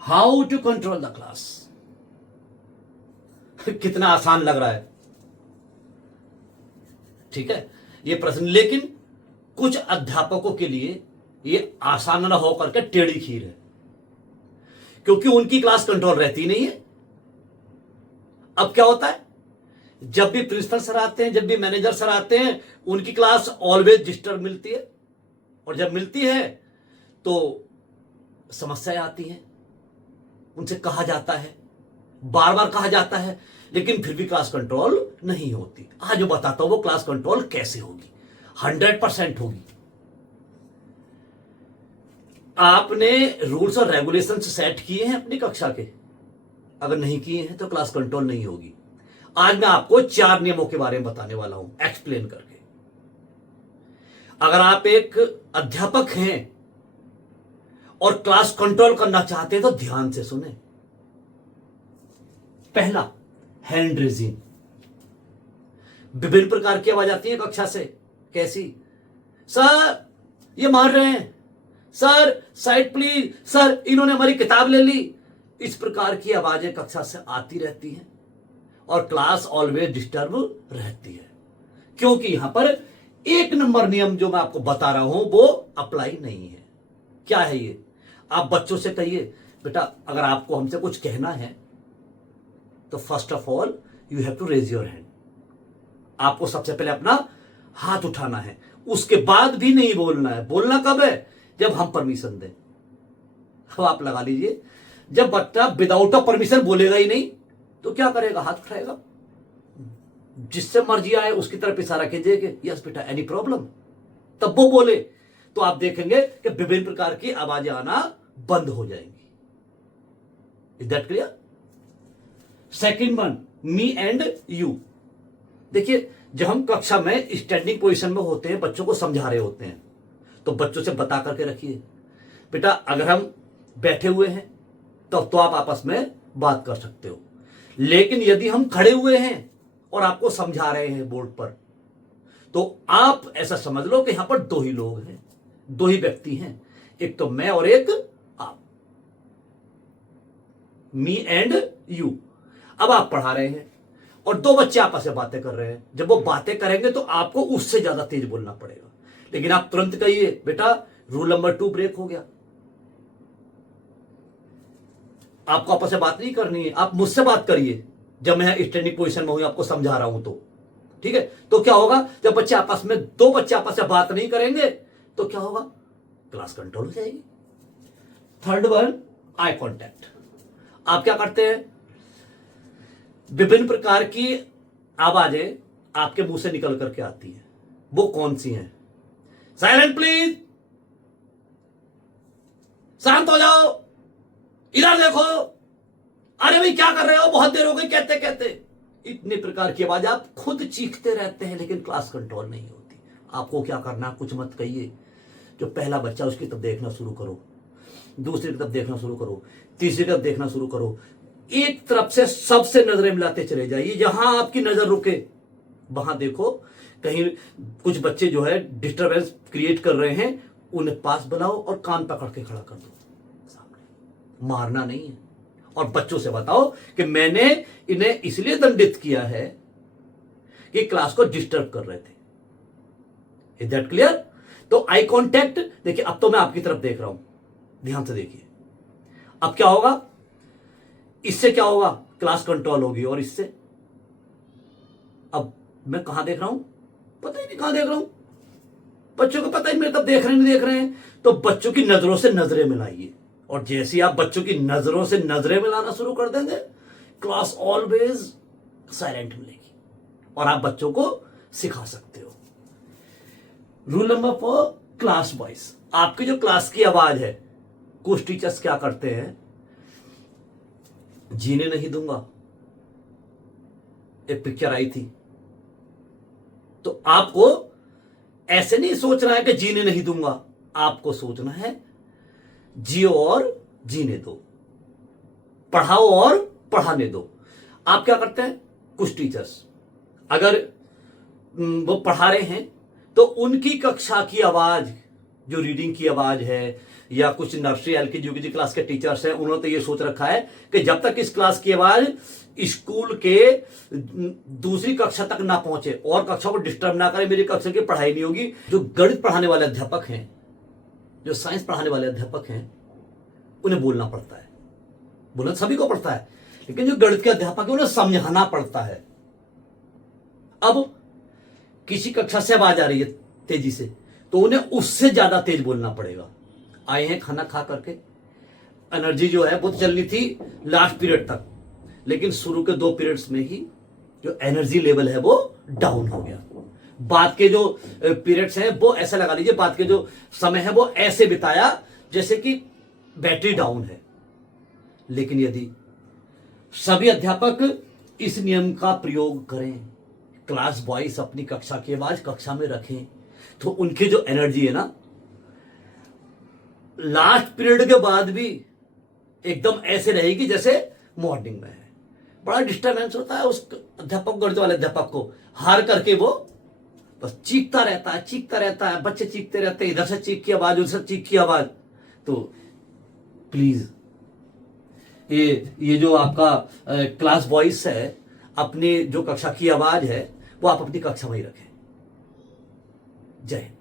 How to control the class. कितना आसान लग रहा है, ठीक है ये प्रश्न, लेकिन कुछ अध्यापकों के लिए ये आसान न होकर के टेढ़ी खीर है, क्योंकि उनकी क्लास कंट्रोल रहती नहीं है। अब क्या होता है, जब भी प्रिंसिपल सर आते हैं, जब भी मैनेजर सर आते हैं, उनकी क्लास ऑलवेज डिस्टर्ब मिलती है, और जब मिलती है तो समस्याएं आती हैं, उनसे कहा जाता है, बार बार कहा जाता है, लेकिन फिर भी क्लास कंट्रोल नहीं होती। आज मैं बताता हूं वो क्लास कंट्रोल कैसे होगी। 100% होगी। आपने रूल्स और रेगुलेशन सेट किए हैं अपनी कक्षा के? अगर नहीं किए हैं तो क्लास कंट्रोल नहीं होगी। आज मैं आपको 4 नियमों के बारे में बताने वाला हूं, एक्सप्लेन करके। अगर आप एक अध्यापक हैं और क्लास कंट्रोल करना चाहते हैं तो ध्यान से सुने। पहला, हैंड रेजिंग। विभिन्न प्रकार की आवाज आती है कक्षा से। कैसी? सर ये मार रहे हैं, सर साइड प्लीज, सर इन्होंने हमारी किताब ले ली। इस प्रकार की आवाजें कक्षा से आती रहती हैं और क्लास ऑलवेज डिस्टर्ब रहती है, क्योंकि यहां पर 1 नंबर नियम जो मैं आपको बता रहा हूं वो अप्लाई नहीं है। क्या है ये? आप बच्चों से कहिए, बेटा अगर आपको हमसे कुछ कहना है तो first of all you have to raise your hand. आपको सबसे पहले अपना हाथ उठाना है, उसके बाद भी नहीं बोलना है। बोलना कब है? जब हम परमिशन दें। अब आप लगा लीजिए, जब बच्चा विदाउट ऑफ परमिशन बोलेगा ही नहीं तो क्या करेगा? हाथ उठाएगा। जिससे मर्जी आए उसकी तरफ इशारा कीजिए कि यस बेटा एनी प्रॉब्लम, तब वो बोले तो आप देखेंगे कि विभिन्न प्रकार की आवाजें आना बंद हो जाएंगी। Is that clear? Second one, me and you. देखिए, जब हम कक्षा में स्टैंडिंग पोजीशन में होते हैं, बच्चों को समझा रहे होते हैं, तो बच्चों से बता करके रखिए, बेटा अगर हम बैठे हुए हैं तब तो आप आपस में बात कर सकते हो, लेकिन यदि हम खड़े हुए हैं और आपको समझा रहे हैं बोर्ड पर, तो आप ऐसा समझ लो कि यहां पर 2 ही लोग हैं, 2 ही व्यक्ति हैं, एक तो मैं और एक आप। Me and you. अब आप पढ़ा रहे हैं और 2 बच्चे आपस में बातें कर रहे हैं। जब वो बातें करेंगे तो आपको उससे ज्यादा तेज बोलना पड़ेगा, लेकिन आप तुरंत कहिए, बेटा रूल नंबर 2 ब्रेक हो गया। आपको आपस में बात नहीं करनी है, आप मुझसे बात करिए जब मैं स्टैंडिंग पोजीशन में हूं, आपको समझा रहा हूं तो। ठीक है, तो क्या होगा, जब बच्चे आपस में 2 बच्चे आपस में बात नहीं करेंगे तो क्या होगा? क्लास कंट्रोल हो जाएगी। Third one, eye contact. आप क्या करते हैं? विभिन्न प्रकार की आवाजें आपके मुंह से निकल करके आती हैं, वो कौन सी हैं? साइलेंट प्लीज, शांत हो जाओ, इधर देखो, अरे भाई क्या कर रहे हो, बहुत देर हो गई कहते कहते। इतने प्रकार की आवाज आप खुद चीखते रहते हैं, लेकिन क्लास कंट्रोल नहीं होती। आपको क्या करना, कुछ मत कहिए। जो पहला बच्चा उसकी तरफ देखना शुरू करो, दूसरी तरफ देखना शुरू करो, तीसरी तरफ देखना शुरू करो। एक तरफ से सबसे नजरें मिलाते चले जाइए, जहां आपकी नजर रुके वहां देखो। कहीं कुछ बच्चे जो है डिस्टरबेंस क्रिएट कर रहे हैं, उन्हें पास बुलाओ और कान पकड़ के खड़ा कर दो सामने। मारना नहीं है। और बच्चों से बताओ कि मैंने इन्हें इसलिए दंडित किया है कि क्लास को डिस्टर्ब कर रहे थे। Is that clear? तो आई कांटेक्ट, देखिए अब तो मैं आपकी तरफ देख रहा हूं, ध्यान से देखिए। अब क्या होगा? इससे क्या होगा? क्लास कंट्रोल होगी। और इससे, अब मैं कहां देख रहा हूं, पता ही नहीं कहां देख रहा हूं, बच्चों को पता ही मेरे तरफ देख रहे हैं नहीं देख रहे हैं। तो बच्चों की नजरों से नजरें मिलाइए, और जैसे ही आप बच्चों की नजरों से नजरें मिलाना शुरू कर देंगे, क्लास ऑलवेज साइलेंट मिलेगी और आप बच्चों को सिखा सकते हो। Rule number 4, class voice. आपकी जो क्लास की आवाज है, कुछ टीचर्स क्या करते हैं, जीने नहीं दूंगा, एक पिक्चर आई थी, तो आपको ऐसे नहीं सोचना है कि जीने नहीं दूंगा, आपको सोचना है जियो और जीने दो, पढ़ाओ और पढ़ाने दो। आप क्या करते हैं, कुछ टीचर्स अगर वो पढ़ा रहे हैं तो उनकी कक्षा की आवाज जो रीडिंग की आवाज है, या कुछ नर्सरी एलकेजी यूकेजी क्लास के टीचर्स हैं, उन्होंने तो ये सोच रखा है कि जब तक इस क्लास की आवाज स्कूल के दूसरी कक्षा तक ना पहुंचे और कक्षा को डिस्टर्ब ना करे, मेरी कक्षा की पढ़ाई नहीं होगी। जो गणित पढ़ाने वाले अध्यापक हैं, जो साइंस पढ़ाने वाले अध्यापक हैं, उन्हें बोलना पड़ता है। बोलना सभी को पड़ता है, लेकिन जो गणित के अध्यापक है उन्हें समझाना पड़ता है। अब किसी कक्षा से आवाज आ रही है तेजी से, तो उन्हें उससे ज्यादा तेज बोलना पड़ेगा। आए हैं खाना खा करके, एनर्जी जो है वो तो चलनी थी लास्ट पीरियड तक, लेकिन शुरू के 2 पीरियड्स में ही जो एनर्जी लेवल है वो डाउन हो गया। बाद के जो पीरियड्स हैं वो ऐसा लगा लीजिए, बाद के जो समय है वो ऐसे बिताया जैसे कि बैटरी डाउन है। लेकिन यदि सभी अध्यापक इस नियम का प्रयोग करें, क्लास वॉइस अपनी कक्षा की आवाज कक्षा में रखें, तो उनकी जो एनर्जी है ना, लास्ट पीरियड के बाद भी एकदम ऐसे रहेगी जैसे मॉर्निंग में है। बड़ा डिस्टर्बेंस होता है उस अध्यापक, गणित वाले अध्यापक को, हार करके वो बस चीखता रहता है, चीखता रहता है, बच्चे चीखते रहते हैं, इधर से चीख की आवाज, उधर से चीख की आवाज। तो प्लीज ये जो आपका क्लास वॉइस है, अपनी जो कक्षा की आवाज है वो आप अपनी कक्षा में ही रखें। जय हिंद।